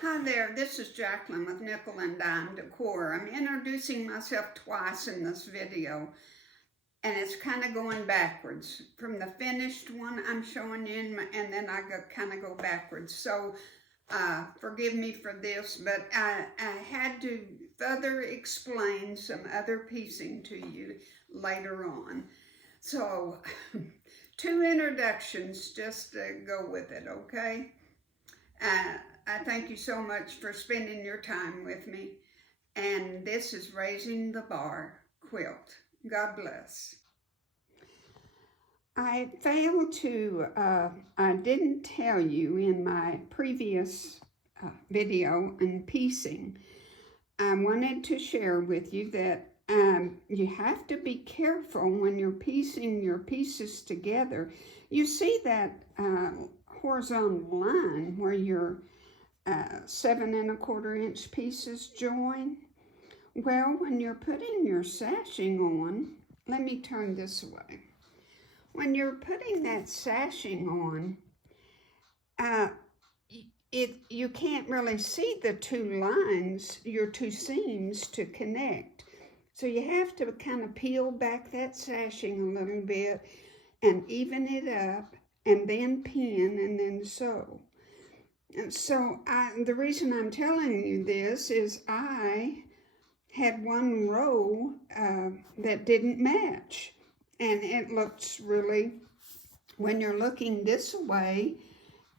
Hi there, this is Jacqueline with Nickel and Dime Decor. I'm introducing myself twice in this video, and it's kind of going backwards. From the finished one I'm showing you, and then I kind of go backwards. So forgive me for this, but I had to further explain some other piecing to you later on. So, two introductions just to go with it, okay? I thank you so much for spending your time with me. And this is Raising the Bar Quilt. God bless. I failed to, I didn't tell you in my previous video on piecing. I wanted to share with you that you have to be careful when you're piecing your pieces together. You see that horizontal line where your 7 1/4 inch pieces join? Well, when you're putting your sashing on, let me turn this away. When you're putting that sashing on, you can't really see the two lines, your two seams to connect. So you have to kind of peel back that sashing a little bit and even it up, and then pin and then sew. And so the reason I'm telling you this is I had one row that didn't match. And it looks really, when you're looking this way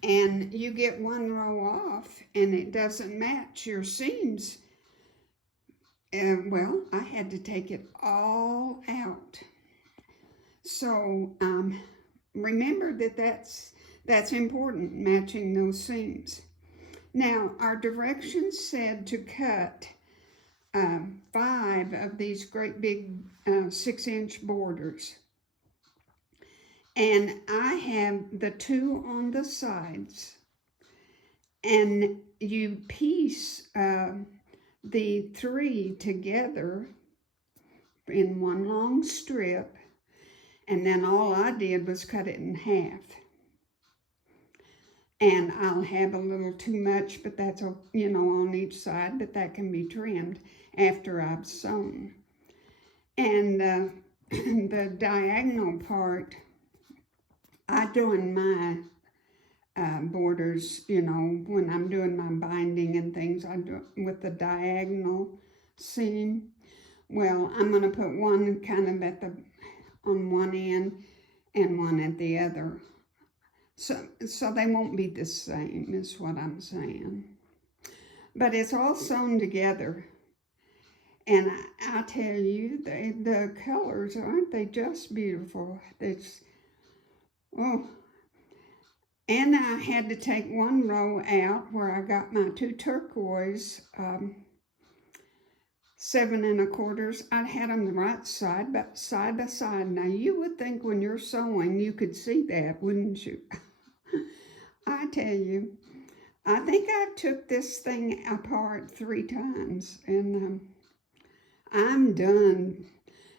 and you get one row off and it doesn't match your seams, well, I had to take it all out. So remember that that's important, matching those seams. Now, our directions said to cut 5 of these great big 6-inch borders. And I have the 2 on the sides. And you piece the 3 together in one long strip. And then all I did was cut it in half. And I'll have a little too much, but that's, on each side, but that can be trimmed after I've sewn. And the diagonal part, I do in my borders, when I'm doing my binding and things, I do it with the diagonal seam. Well, I'm going to put one kind of on one end and one at the other. So they won't be the same, is what I'm saying. But it's all sewn together. And I tell you, the colors, aren't they just beautiful? And I had to take one row out where I got my 2 turquoise 7 1/4. I had them the right side, but side by side. Now, you would think when you're sewing, you could see that, wouldn't you? I tell you, I think I took this thing apart 3 times, and I'm done.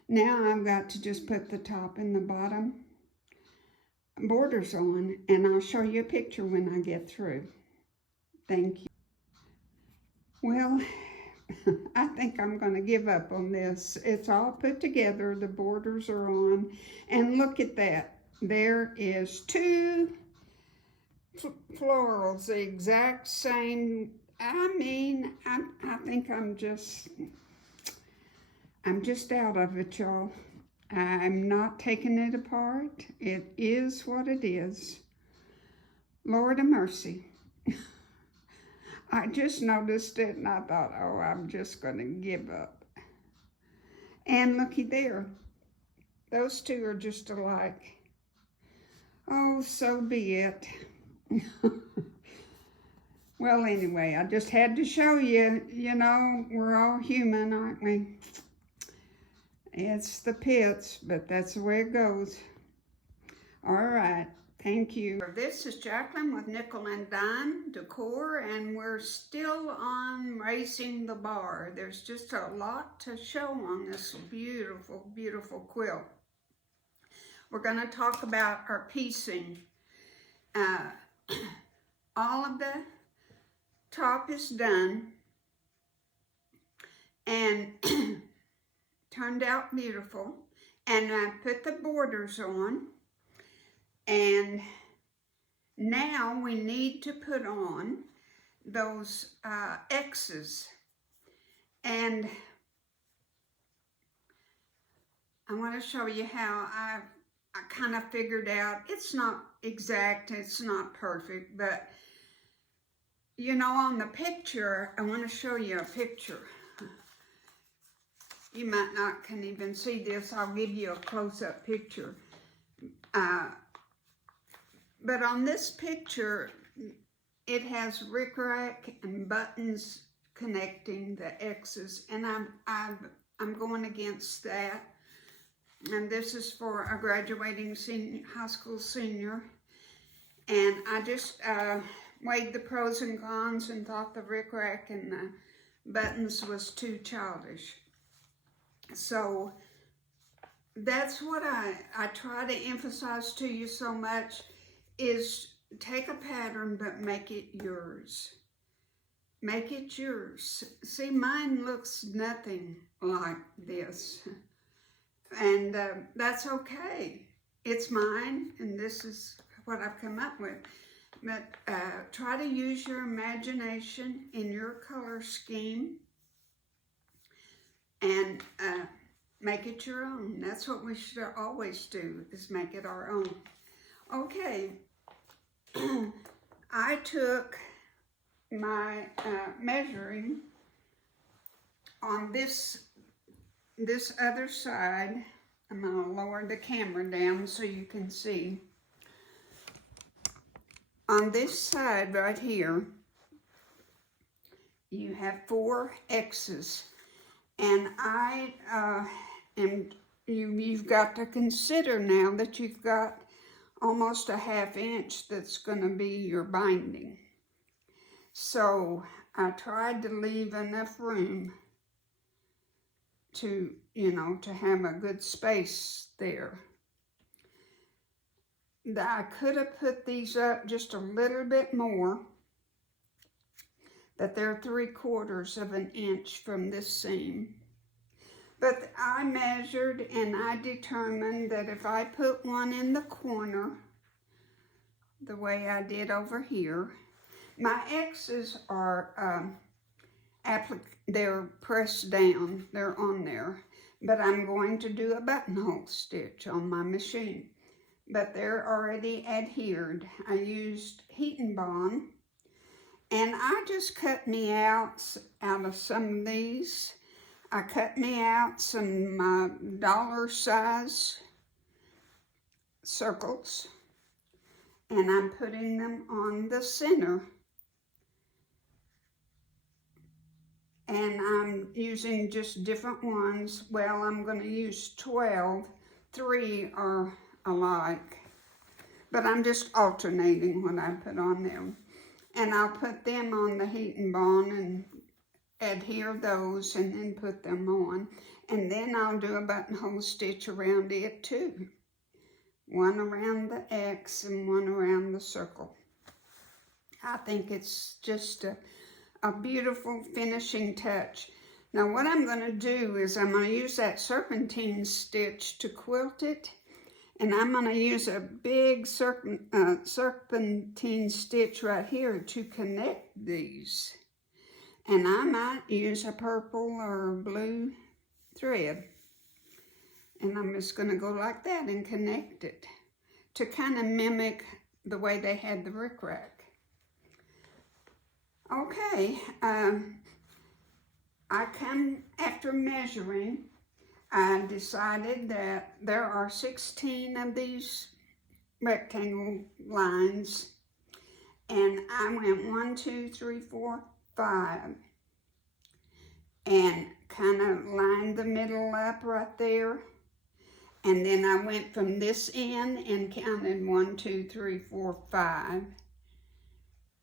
Now I've got to just put the top and the bottom borders on, and I'll show you a picture when I get through. Thank you. Well, I think I'm going to give up on this. It's all put together. The borders are on, and look at that. There is 2 florals, the exact same. I mean, I think I'm just out of it, y'all. I'm not taking it apart. It is what it is. Lord of mercy. I just noticed it and I thought, oh, I'm just going to give up. And looky there. Those 2 are just alike. Oh, so be it. Well, anyway, I just had to show you, we're all human, aren't we? It's the pits, but that's the way it goes. All right, thank you. This is Jacqueline with Nickel and Dime Decor, and we're still on Raising the Bar. There's just a lot to show on this beautiful, beautiful quilt. We're going to talk about our piecing. All of the top is done and turned out beautiful. And I put the borders on, and now we need to put on those X's. And I want to show you how I kind of figured out. It's not exact, it's not perfect, but you know, on the picture, I want to show you a picture. You might not can even see this. I'll give you a close-up picture. But on this picture, it has rickrack and buttons connecting the X's, and I'm going against that. And this is for a graduating high school senior. And I just weighed the pros and cons and thought the rickrack and the buttons was too childish. So that's what I try to emphasize to you so much, is take a pattern but make it yours. Make it yours. See, mine looks nothing like this. And that's okay. It's mine, and this is what I've come up with. But try to use your imagination in your color scheme and make it your own. That's what we should always do, is make it our own. Okay, I took my measuring on this other side. I'm going to lower the camera down so you can see. On this side right here, you have 4 X's. And you've got to consider now that you've got almost a 1/2 inch that's going to be your binding. So I tried to leave enough room to, you know, to have a good space there. I could have put these up just a little bit more, but they're 3/4 of an inch from this seam. But I measured and I determined that if I put one in the corner, the way I did over here, my X's are they're pressed down, they're on there, but I'm going to do a buttonhole stitch on my machine. But they're already adhered. I used heat and bond, and I just cut me out of some of these. I cut me out some dollar size circles, and I'm putting them on the center. And I'm using just different ones. Well, I'm going to use 12. 3 are alike. But I'm just alternating what I put on them. And I'll put them on the heat and bond and adhere those and then put them on. And then I'll do a buttonhole stitch around it too. One around the X and one around the circle. I think it's just a beautiful finishing touch. Now what I'm going to do is I'm going to use that serpentine stitch to quilt it. And I'm going to use a big serpentine stitch right here to connect these. And I might use a purple or blue thread. And I'm just going to go like that and connect it to kind of mimic the way they had the rickrack. Okay, I come after measuring. I decided that there are 16 of these rectangle lines, and I went 1, 2, 3, 4, 5, and kind of lined the middle up right there, and then I went from this end and counted 1, 2, 3, 4, 5,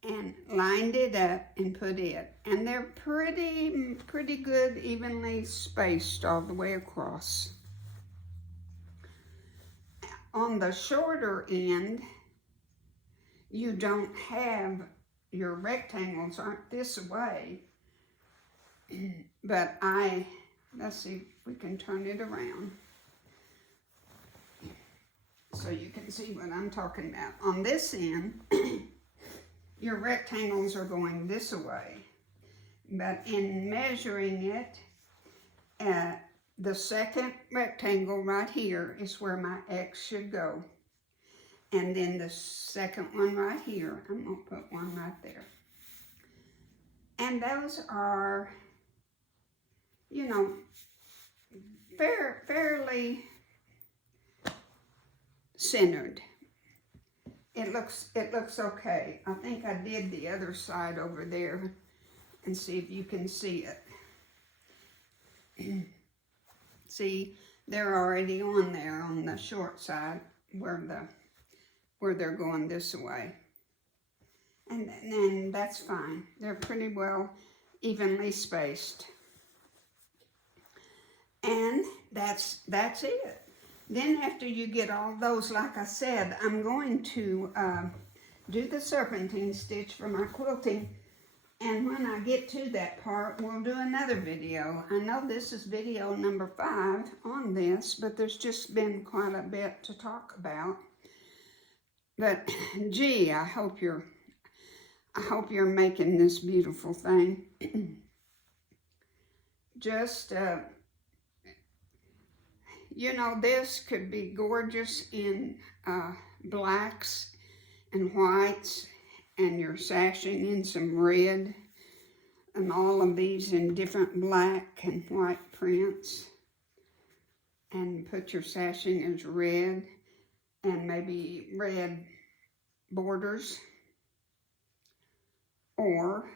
and lined it up and put it. And they're pretty good, evenly spaced all the way across. On the shorter end, you don't have your rectangles aren't this way, but let's see if we can turn it around so you can see what I'm talking about. On this end, your rectangles are going this way, but in measuring it, the second rectangle right here is where my X should go. And then the second one right here, I'm going to put one right there. And those are, you know, fairly centered. It looks okay. I think I did the other side over there, and see if you can see it. See, they're already on there on the short side where they're going this way. And then that's fine. They're pretty well evenly spaced. And that's it. Then after you get all those, like I said, I'm going to do the serpentine stitch for my quilting. And when I get to that part, we'll do another video. I know this is video number 5 on this, but there's just been quite a bit to talk about. But gee, I hope you're making this beautiful thing. Just you know, this could be gorgeous in blacks and whites, and you're sashing in some red, and all of these in different black and white prints. And put your sashing as red, and maybe red borders, or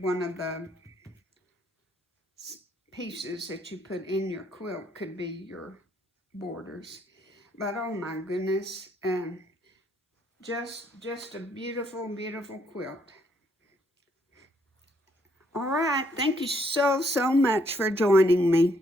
one of the pieces that you put in your quilt could be your borders. But oh my goodness, just a beautiful, beautiful quilt. All right, thank you so much for joining me.